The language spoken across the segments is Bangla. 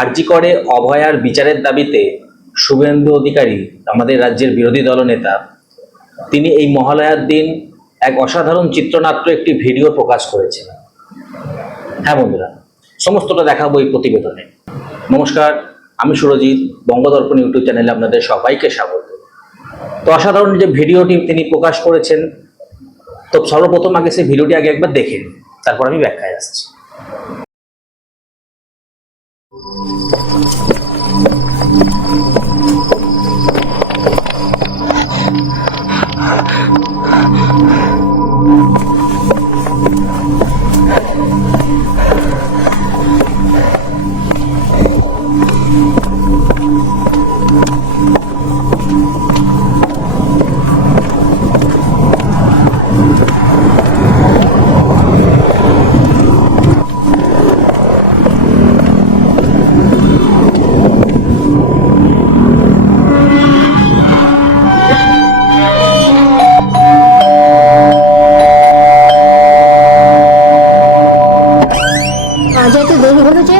আরজি করে অভয়ার বিচারের দাবিতে শুভেন্দু অধিকারী, আমাদের রাজ্যের বিরোধী দলনেতা, তিনি এই মহালয়ার দিন এক অসাধারণ চিত্রনাট্য একটি ভিডিও প্রকাশ করেছেন। হ্যাঁ বন্ধুরা, সমস্তটা দেখাবো এই প্রতিবেদনে। নমস্কার, আমি সুরজিৎ, বঙ্গদর্পণ ইউটিউব চ্যানেলে আপনাদের সবাইকে স্বাগত। তো অসাধারণ যে ভিডিওটি তিনি প্রকাশ করেছেন, তো সর্বপ্রথম আগে সেই ভিডিওটি একবার দেখে নিন, তারপর আমি ব্যাখ্যায় আসছি। আজ এত দেরি হলো যে?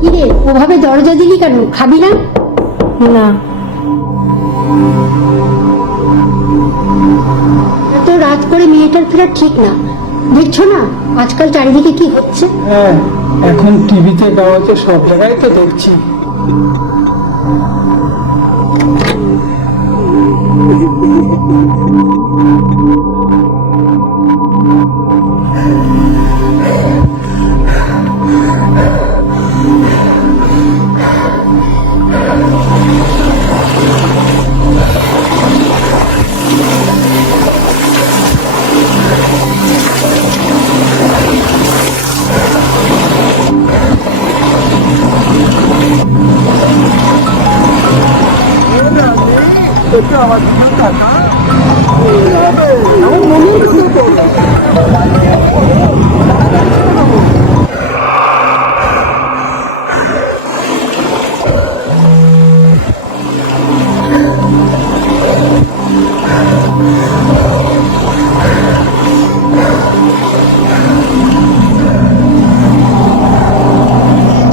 কিরে, ওভাবে দরজা দিলি কেন? খাবি না? না। এত রাত করে মেয়েটার ফেরা ঠিক না, দেখছো না আজকাল চারিদিকে কি হচ্ছে? হ্যাঁ, এখন টিভিতে গাওয়াতে সব জায়গায় তো দেখছি।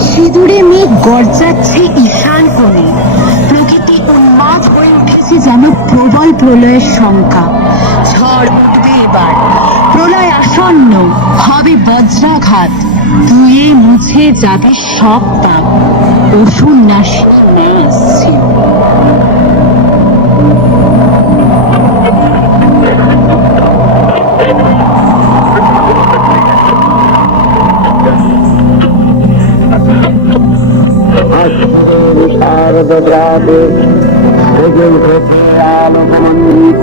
সিঁদুরে মেঘ গর্জাচ্ছে ঈশান কোণে, প্রকৃতি উন্মাদ হয়ে উঠেছে যেন প্রবল প্রলয়ের শঙ্কা। ঝড় উঠবে এবার, প্রলয় আসন্ন, হবে বজ্রাঘাত, ধুয়ে মুছে যাবে সব পাপ, অসুর নাশী আসছে। শারদাতে থেকে উঠেছে আলোকমন্দির,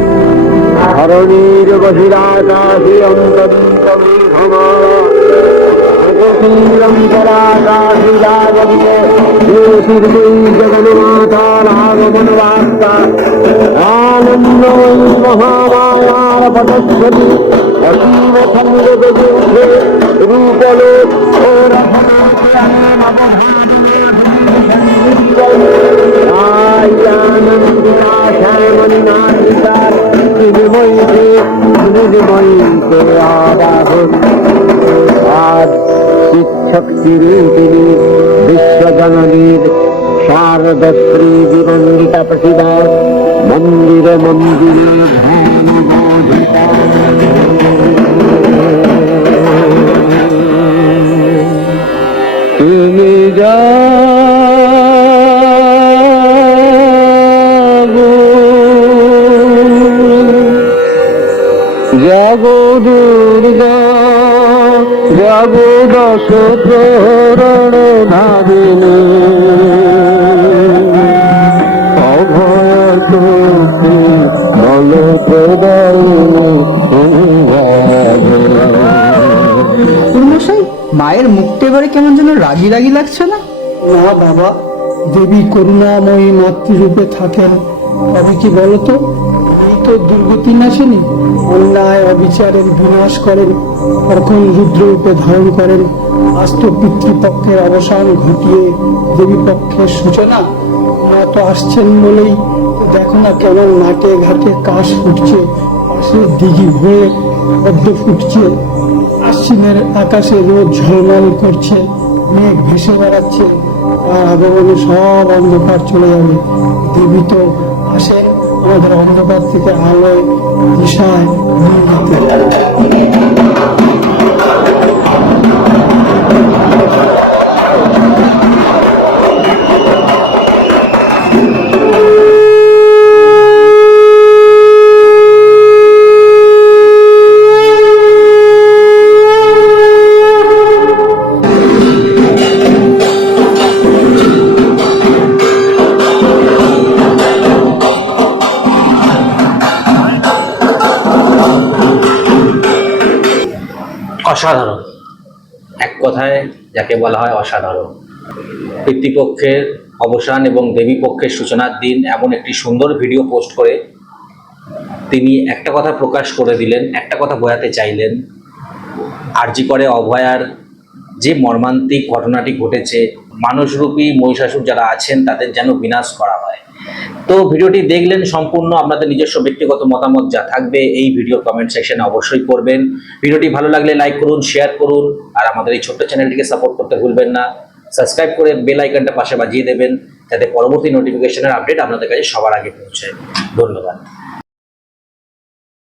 ধরণীর বহিরাকাশে অন্তরাকাশে জাগরিতে জগন্মাতার আগমন বার্তা। আনন্দ মহামায়ার পদচ্ছবি অসীম ছন্দে বেজে উঠে রূপলোক ও রথলোকে শক্তিরূপিণী বিশ্বজননীর শারদশ্রী বিমন্ডিতা প্রসিদা মন্দিরে মন্দিরে তুমি যা জাগো দুর্গা জাগো দশ প্রহরণ নাদিনী, অভয় তুমি বল মশাই, মায়ের মুখটা এবারে কেমন যেন রাগি রাগি লাগছে না? না বাবা, দেবী করুণাময়ী মাতৃরূপে থাকেন, তবে কি বলতো, এই তো দুর্গতি নাশেনি, অন্যায় অবিচারের বিনাশ করেন, তখন রুদ্ররূপে ধারণ করেন, আস্ত পিতৃপক্ষের অবসান ঘটিয়ে দেবী পক্ষের সূচনা। ওরা তো আসছেন বলেই দেখো না কেমন মাঠে ঘাটে কাশ ফুটছে, পাশের দিঘি ভরে পদ্ম ফুটছে, আশ্বিনের আকাশে রোদ ঝলমল করছে, মেঘ ভেসে বেড়াচ্ছে। আর আগমনে সব অন্ধকার চলে যাবে। দেবী তো আসেন আমাদের অন্ধকার থেকে আলোয় দিশায় নিয়ে যেতে। অসাধারণ, এক কথায় যাকে বলা হয় অসাধারণ। পিতৃপক্ষের অবসান এবং দেবী পক্ষের সূচনার দিন এমন একটি সুন্দর ভিডিও পোস্ট করে তিনি একটা কথা প্রকাশ করে দিলেন, একটা কথা বোঝাতে চাইলেন। আরজি করে অভয়ার যে মর্মান্তিক ঘটনাটি ঘটেছে, মানুষরূপী মহিষাসুর যারা আছেন তাদের যেন বিনাশ করা হয়। তো ভিডিওটি দেখলেন সম্পূর্ণ, আপনাদের নিজস্ব ব্যক্তিগত মতামত যা থাকবে এই ভিডিওর কমেন্ট সেকশনে অবশ্যই করবেন। ভিডিওটি ভালো লাগলে লাইক করুন, শেয়ার করুন, আর আমাদের এই ছোট্ট চ্যানেলটিকে সাপোর্ট করতে ভুলবেন না। সাবস্ক্রাইব করে বেল আইকনটা পাশে বাজিয়ে দেবেন যাতে পরবর্তী নোটিফিকেশনের আপডেট আপনাদের কাছে সবার আগে পৌঁছায়। ধন্যবাদ।